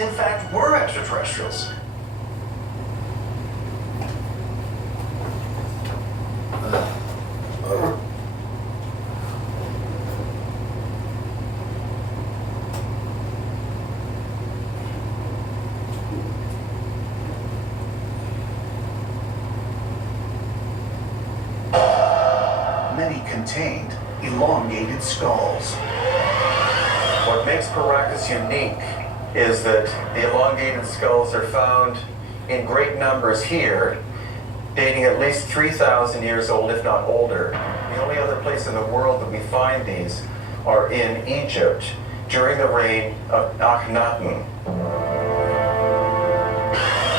in fact, were extraterrestrials. Many contained elongated skulls. What makes Paracas unique is that the elongated skulls are found in great numbers here, dating at least 3,000 years old, if not older. The only other place in the world that we find these are in Egypt during the reign of Akhenaten.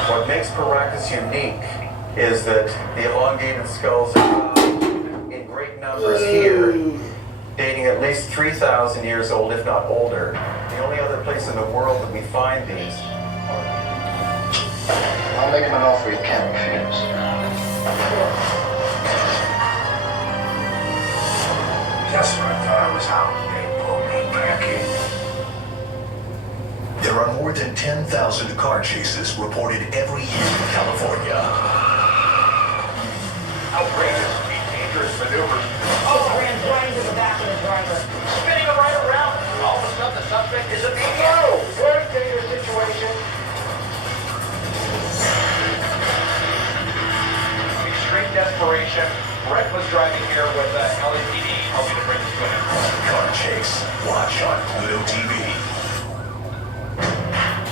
What makes Paracas unique is that the elongated skulls are found in great numbers here, dating at least 3,000 years old, if not older. The only other place in the world that we find these are... I'll make him an offer he can't refuse. Just when I thought I was out, they pulled me back in. There are more than 10,000 car chases reported every year in California. Outrageous, dangerous maneuvers. Oh, ran right into the back of the driver. Spinning him right around. All of a sudden, the suspect is a maniac. Oh, very dangerous situation. Extreme desperation. Reckless driving here with LAPD helping to bring this to an end. Car chase. Watch on Pluto TV.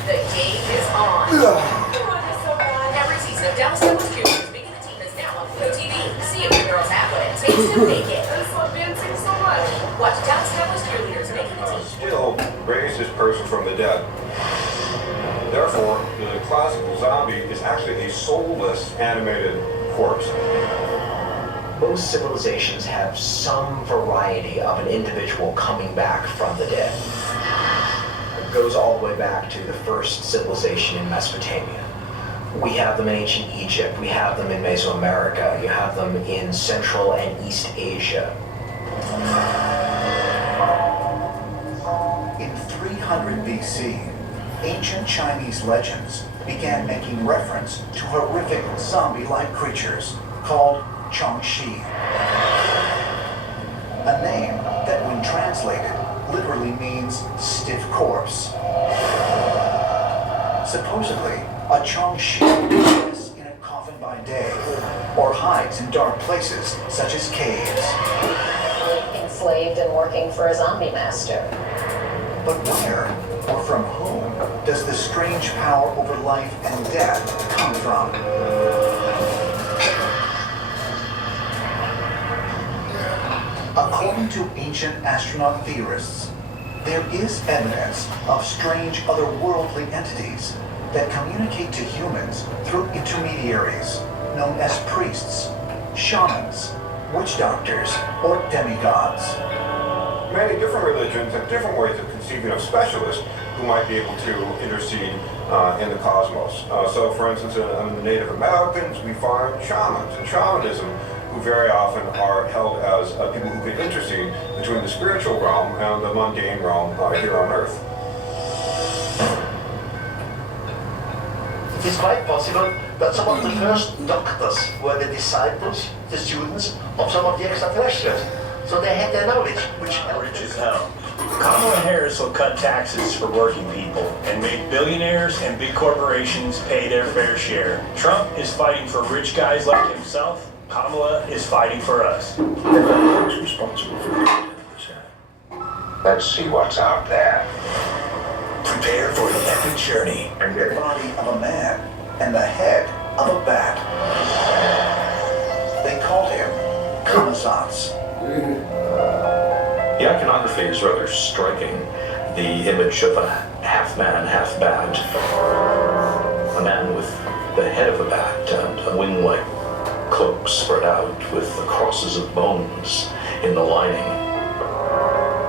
The game is on. Every season of Dallas Cowboys Cheerleaders Making the Team is now on Pluto TV. See if the girls have what it takes to make it. I just love dancing so much. Watch Dallas Cowboys Cheerleaders Making the Team. Still raised this person from the dead. Therefore, the classical zombie is actually a soulless animated corpse. Most civilizations have some variety of an individual coming back from the dead. It goes all the way back to the first civilization in Mesopotamia. We have them in ancient Egypt, we have them in Mesoamerica, you have them in Central and East Asia. In 300 BC, ancient Chinese legends began making reference to horrific zombie-like creatures called Chongxi. A name that, when translated, literally means stiff corpse. Supposedly, a Chongxi lives in a coffin by day or hides in dark places such as caves. Enslaved and working for a zombie master. But where or from whom does the strange power over life and death come from? According to ancient astronaut theorists, there is evidence of strange otherworldly entities that communicate to humans through intermediaries known as priests, shamans, witch doctors, or demigods. Many different religions have different ways of conceiving of specialists who might be able to intercede in the cosmos. So, for instance, in the Native Americans, we find shamans and shamanism, who very often are held as people who can intercede between the spiritual realm and the mundane realm here on Earth. It is quite possible that some of the first doctors were the disciples, the students of some of the extraterrestrials. So they had their knowledge, which Rich as hell. Kamala Harris will cut taxes for working people and make billionaires and big corporations pay their fair share. Trump is fighting for rich guys like himself. Kamala is fighting for us. Who's responsible for creating this? let's see what's out there. Prepare for the epic journey. The body of a man and the head of a bat. They called him Kamazats. The iconography is rather striking. The image of a half man, half bat. A man with the head of a bat and a wing-like cloak spread out with the crosses of bones in the lining.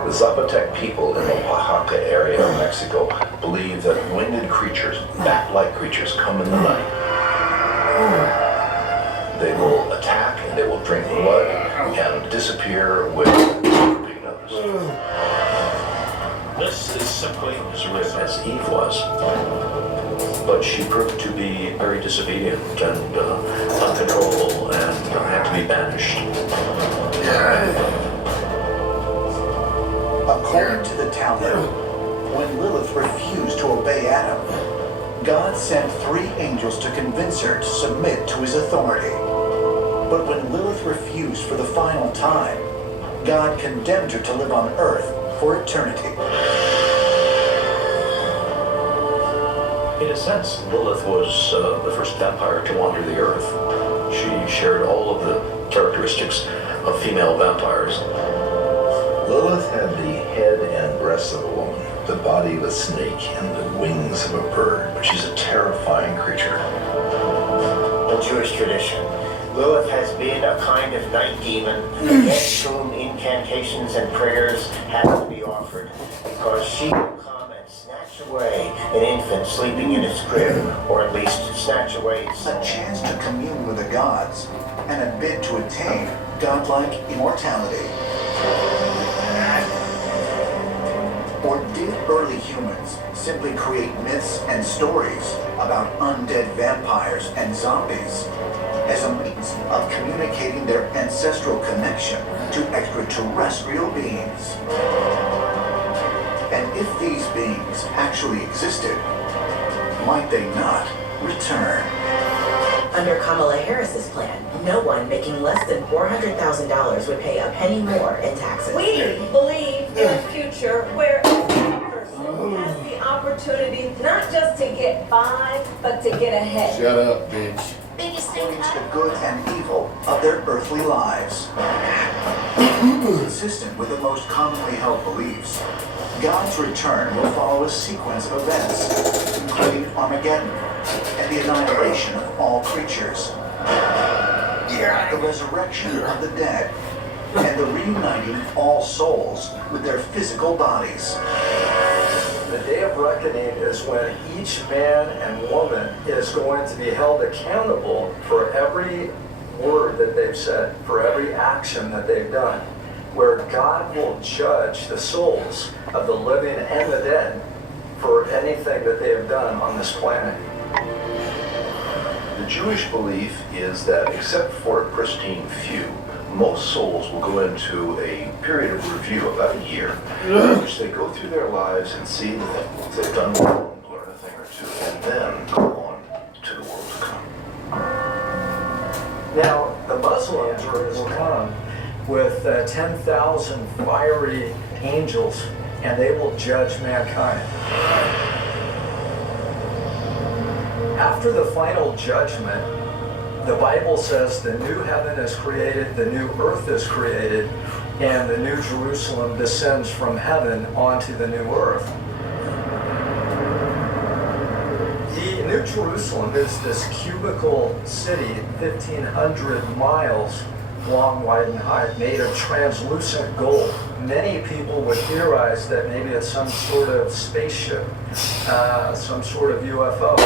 The Zapotec people in the Oaxaca area of Mexico believe that winged creatures, bat-like creatures, come in the night. They will attack and they will drink blood and disappear with being noticed. The Phyllis is simply as Eve was. But she proved to be very disobedient and uncontrollable and had to be banished. According to the Talmud, when Lilith refused to obey Adam, God sent 3 angels to convince her to submit to his authority. But when Lilith refused for the final time, God condemned her to live on earth for eternity. In a sense, Lilith was the first vampire to wander the earth. She shared all of the characteristics of female vampires. Lilith had the head and breasts of a woman, the body of a snake, and the wings of a bird, but she's a terrifying creature. In Jewish tradition, Lilith has been a kind of night demon against whom incantations and prayers have to be offered, because she will come and snatch away an infant sleeping in its crib, or at least snatch away its soul. A chance to commune with the gods and a bid to attain godlike immortality. Or did early humans simply create myths and stories about undead vampires and zombies as a means of communicating their ancestral connection to extraterrestrial beings? And if these beings actually existed, might they not return? Under Kamala Harris's plan, no one making less than $400,000 would pay a penny more in taxes. We believe in a future where every person has the opportunity not just to get by, but to get ahead. Shut up, bitch. Experience the good and evil of their earthly lives. Consistent with the most commonly held beliefs, God's return will follow a sequence of events, including Armageddon and the annihilation of all creatures, the resurrection of the dead, and the reuniting of all souls with their physical bodies. The day of reckoning is when each man and woman is going to be held accountable for every word that they've said, for every action that they've done, where God will judge the souls of the living and the dead for anything that they have done on this planet. The Jewish belief is that, except for a pristine few, most souls will go into a period of review, about a year, in which they go through their lives and see the things they've done well, learn a thing or two, and then go on to the world to come. Now, the Muslims will come with 10,000 fiery angels, and they will judge mankind. After the final judgment, the Bible says the new heaven is created, the new earth is created, and the new Jerusalem descends from heaven onto the new earth. The New Jerusalem is this cubical city, 1,500 miles long, wide, and high, made of translucent gold. Many people would theorize that maybe it's some sort of spaceship, some sort of UFO.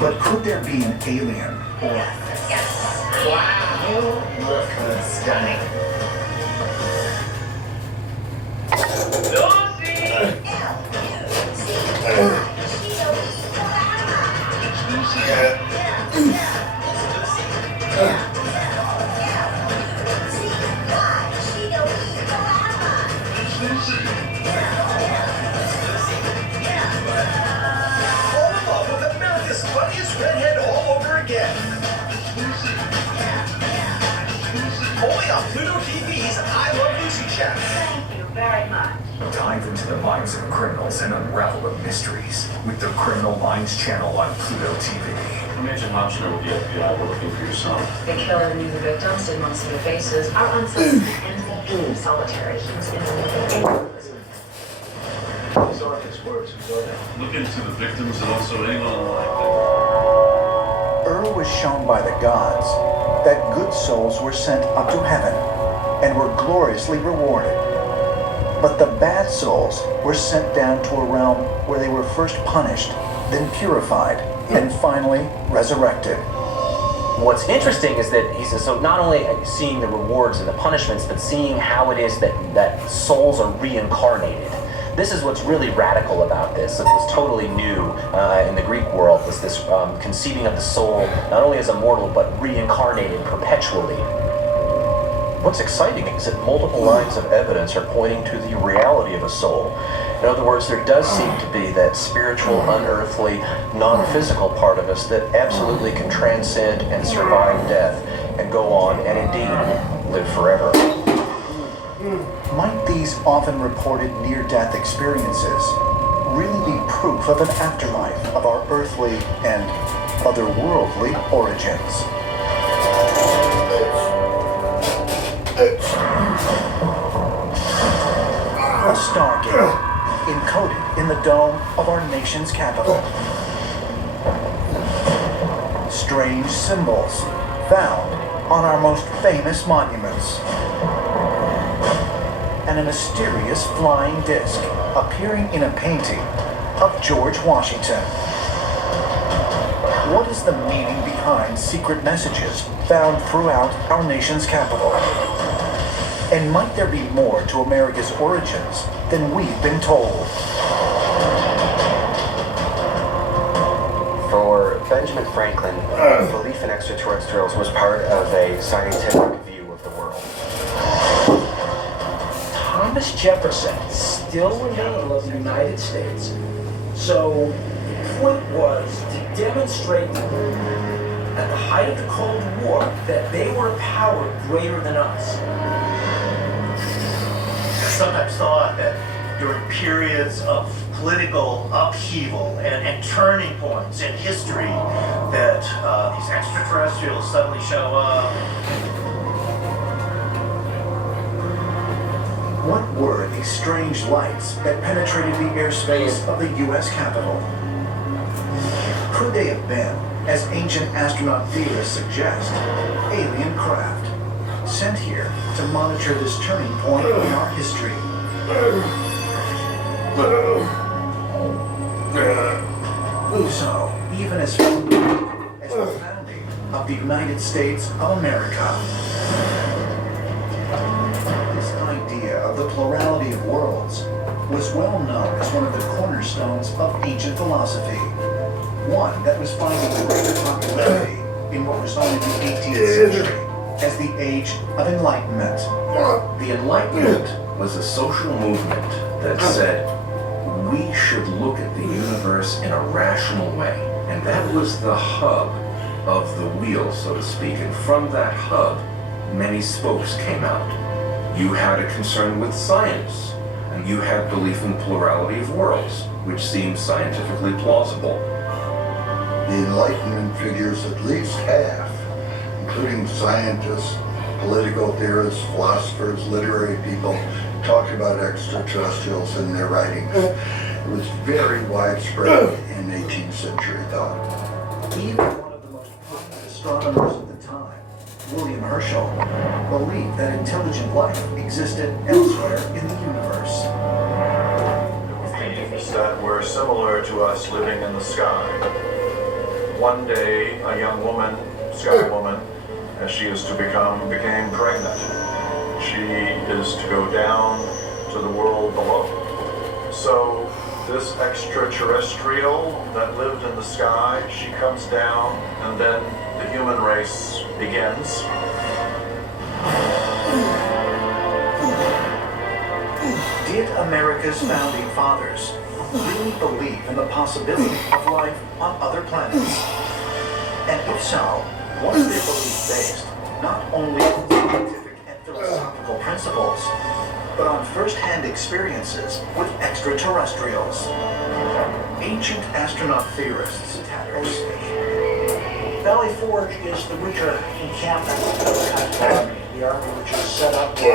But could there be an alien or... Yes. Wow. You look stunning. Redhead all over again. Only on Pluto TV's I Love Lucy channel. Thank you very much. Dive into the minds of criminals and unravel the mysteries with the Criminal Minds channel on Pluto TV. Imagine launching over the FBI, we're looking for your son. The killer knew the victims, didn't want to see their faces. Our unsuspecting and being solitary. He was in These aren't his words, these are they? Look into the victims and also anyone like them. Earl was shown by the gods that good souls were sent up to heaven and were gloriously rewarded. But the bad souls were sent down to a realm where they were first punished, then purified, and finally resurrected. What's interesting is that he says, so not only seeing the rewards and the punishments, but seeing how it is that souls are reincarnated. This is what's really radical about this. It was totally new in the Greek world, was this conceiving of the soul not only as immortal, but reincarnated perpetually. What's exciting is that multiple lines of evidence are pointing to the reality of a soul. In other words, there does seem to be that spiritual, unearthly, non-physical part of us that absolutely can transcend and survive death and go on and indeed live forever. Might these often reported near-death experiences really be proof of an afterlife of our earthly and otherworldly origins? A stargate encoded in the dome of our nation's capital. Strange symbols found on our most famous monuments. And a mysterious flying disc appearing in a painting of George Washington. What is the meaning behind secret messages found throughout our nation's capital? And might there be more to America's origins than we've been told? For Benjamin Franklin, belief in extraterrestrials was part of a scientific view of the world. Thomas Jefferson still remained of the United States. So the point was to demonstrate at the height of the Cold War that they were a power greater than us. I sometimes thought that during periods of political upheaval and turning points in history that these extraterrestrials suddenly show up. What were these strange lights that penetrated the airspace of the U.S. Capitol? Could they have been, as ancient astronaut theorists suggest, alien craft, sent here to monitor this turning point in our history? So, even as the founding of the United States of America, this idea of the plurality of worlds was well known as one of the cornerstones of ancient philosophy, one that was finding greater popularity in what was known in the 18th century as the Age of Enlightenment. The Enlightenment was a social movement that said we should look at the universe in a rational way. And that was the hub of the wheel, so to speak. And from that hub, many spokes came out. You had a concern with science, and you had belief in plurality of worlds, which seemed scientifically plausible. The Enlightenment figures at least half, including scientists, political theorists, philosophers, literary people, talked about extraterrestrials in their writings. It was very widespread in 18th century thought. Even one of the most prominent astronomers of the time, William Herschel, believed that intelligent life existed elsewhere in the universe. Beings that were similar to us living in the sky. One day, a young woman, sky woman, as she is to became pregnant. She is to go down to the world below. So this extraterrestrial that lived in the sky, she comes down, and then the human race begins. Did America's founding fathers really believe in the possibility of life on other planets? And if so, was their belief based not only on scientific and philosophical principles, but on first-hand experiences with extraterrestrials? Ancient astronaut theorists Tatters. Valley Forge is the winter encampment of the Continental Army, the army which is set up by the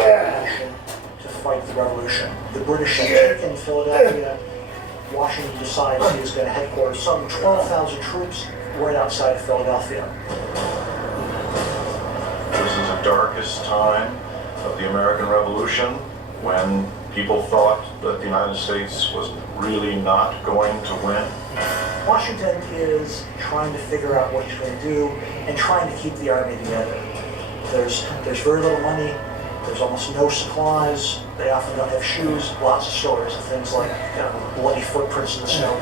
nation to fight the revolution. The British have taken Philadelphia. Washington decides he is going to headquarters some 12,000 troops right outside of Philadelphia. This is the darkest time of the American Revolution, when people thought that the United States was really not going to win. Washington is trying to figure out what he's going to do and trying to keep the army together. There's very little money. There's almost no supplies. They often don't have shoes. Lots of stories of things like bloody footprints in the snow.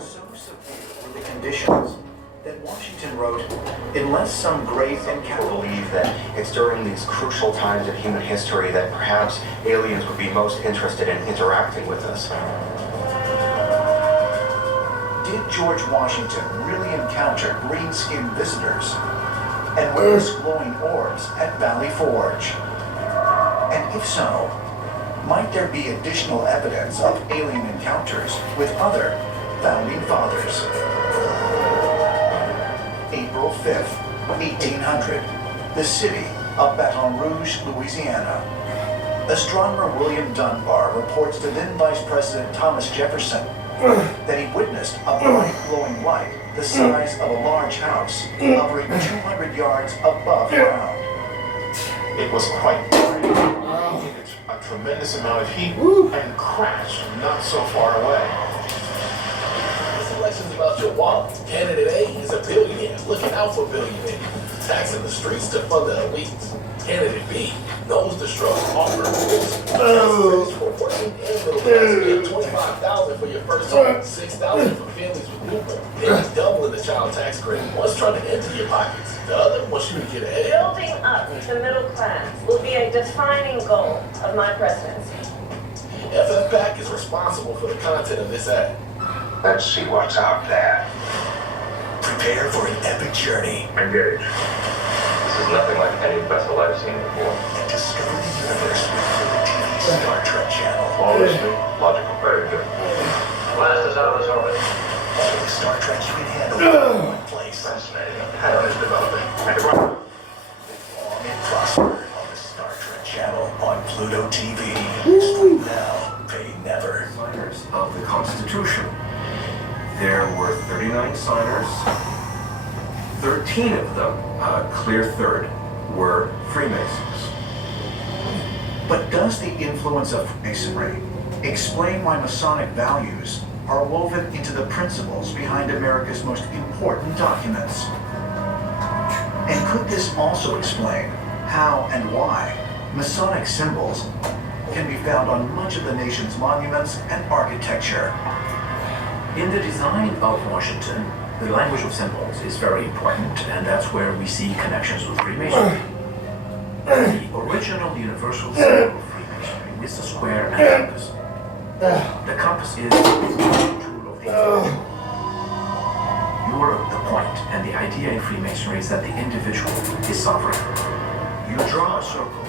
So severe were the conditions that Washington wrote, unless some great encounter. Believe that it's during these crucial times of human history that perhaps aliens would be most interested in interacting with us. Did George Washington really encounter green-skinned visitors and witness glowing orbs at Valley Forge? And if so, might there be additional evidence of alien encounters with other founding fathers? April 5th, 1800, the city of Baton Rouge, Louisiana. Astronomer William Dunbar reports to then Vice President Thomas Jefferson that he witnessed a bright glowing light the size of a large house hovering 200 yards above ground. It was quite bright, emitted a tremendous amount of heat, and crashed not so far away. This election's about your wallet. Candidate A is a billionaire looking out for billionaires, taxing the streets to fund the elites. Candidate B knows the struggle, offering bills for working and middle class. Get $25,000 for your first home, $6,000 for families with newborn. Then he's doubling the child tax credit. One's trying to empty your pockets. The other wants you to get ahead. Building up the middle class will be a defining goal of my presidency. FFPAC is responsible for the content of this ad. Let's see what's out there. Prepare for an epic journey. Engage. This is nothing like any vessel I've seen before. And discover the universe with the TV Star Trek channel. Honestly, logical, very good. Blast us out of this orbit. All the Star Trek you can handle in one place. Fascinating. How is developing? Long and prosper on the Star Trek channel on Pluto TV. Stream now, pay never. Signers of the Constitution. There were 39 signers. 13 of them, a clear third, were Freemasons. But does the influence of Masonry explain why Masonic values are woven into the principles behind America's most important documents? And could this also explain how and why Masonic symbols can be found on much of the nation's monuments and architecture? In the design of Washington, the language of symbols is very important, and that's where we see connections with Freemasonry. The original universal symbol of Freemasonry is the square and compass. The compass is the tool of the individual. You're the point, and the idea in Freemasonry is that the individual is sovereign. You draw a circle.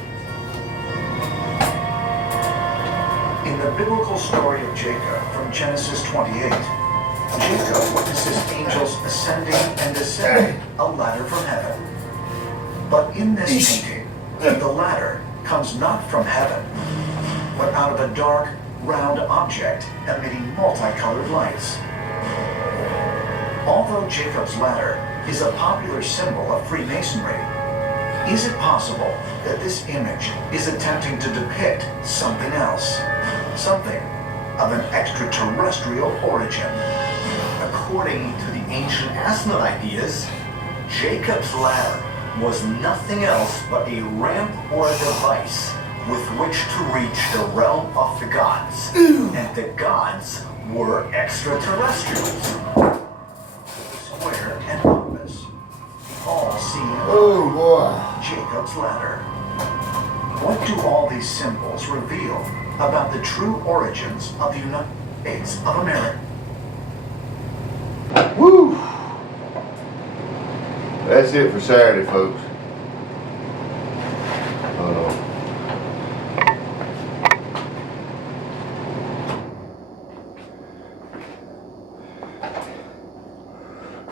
In the biblical story of Jacob from Genesis 28, Jacob witnesses angels ascending and descending a ladder from heaven. But in this painting, the ladder comes not from heaven, but out of a dark, round object emitting multicolored lights. Although Jacob's ladder is a popular symbol of Freemasonry, is it possible that this image is attempting to depict something else? Something of an extraterrestrial origin? According to the ancient astronaut ideas, Jacob's ladder was nothing else but a ramp or a device with which to reach the realm of the gods. And the gods were extraterrestrials. Square and compass, all seen on Jacob's ladder. What do all these symbols reveal about the true origins of the United States of America? Woo! That's it for Saturday, folks. Hold on.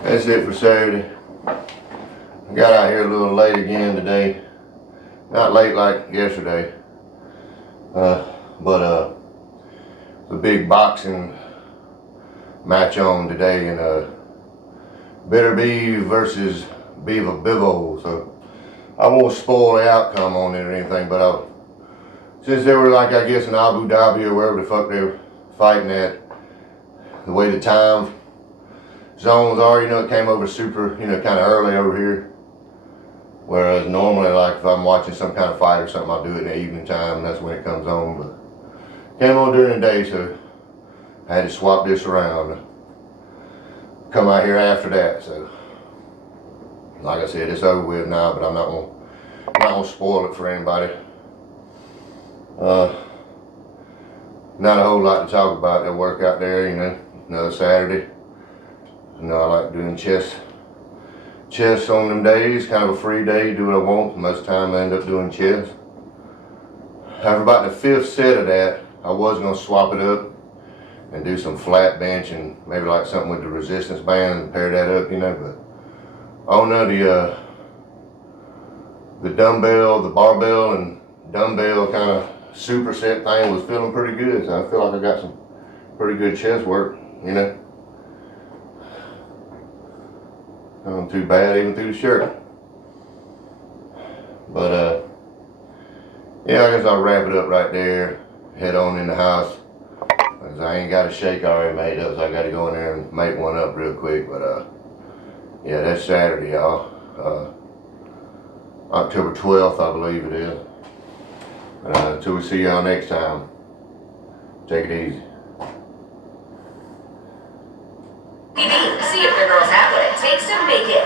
That's it for Saturday. I got out here a little late again today. Not late like yesterday. But the big boxing match on today in Bitter Beef versus Beaver Bivol. So I won't spoil the outcome on it or anything, but I'll since they were like, I guess in Abu Dhabi or wherever the fuck they were fighting at, the way the time zones are, you know, it came over super, you know, kind of early over here. Whereas normally, like if I'm watching some kind of fight or something, I'll do it in the evening time, and that's when it comes on. But came on during the day, so I had to swap this around. Come out here after that, so like I said, it's over with now, but I'm not gonna spoil it for anybody. Not a whole lot to talk about. That work out there, you know, another Saturday. You know, I like doing chess on them days, kind of a free day, do what I want. Most of the time I end up doing chess. After about the 5th set of that, I was gonna swap it up and do some flat bench and maybe like something with the resistance band and pair that up, you know, but I don't know, the dumbbell, the barbell and dumbbell kind of superset thing was feeling pretty good, so I feel like I got some pretty good chest work, you know. Not too bad even through the shirt. But yeah, I guess I'll wrap it up right there, head on in the house. Cause I ain't got a shake already made up, so I gotta go in there and make one up real quick. But yeah, that's Saturday, y'all. October 12th, I believe it is. Until we see y'all next time, take it easy. TV, see if your girls have what it takes to make it.